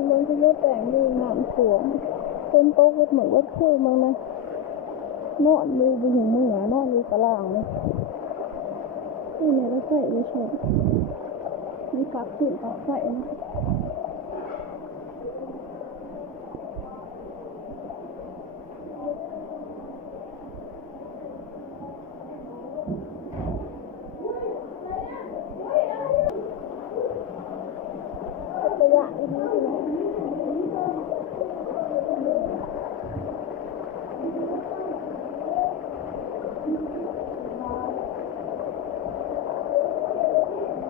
นมึงจะยกแต่งดูน้ำสวมคนโตก็เหมือนว่าคือมึงนะนอนดูไปถึงมึงอ่ะนอนดูตารางเลยนี่เนี่ยรถไฟไม่ชนมีฝักขึ้นฝักไฟนะระยะอีกนิดนึง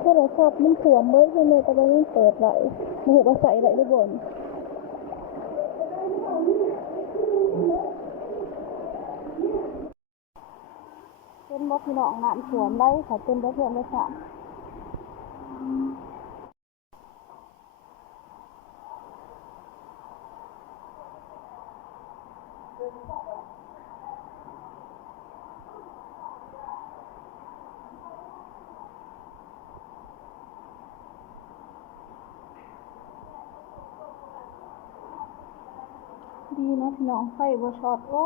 โทรศัพท์มันถ่วมเบิดใช่ไหมแต่ว่ามันเปิดไหลมันหูว่าใส่ไหลหรือบนเป็นบ่พี่น้องน้ำถ่วมได้ค่ะเป็นบ่เพื่อนได้สามดีนะพี่น้องไฟบ่ช็อตโอ้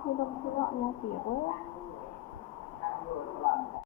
ไม่ต้องเชื่อยังเปียกเว้ย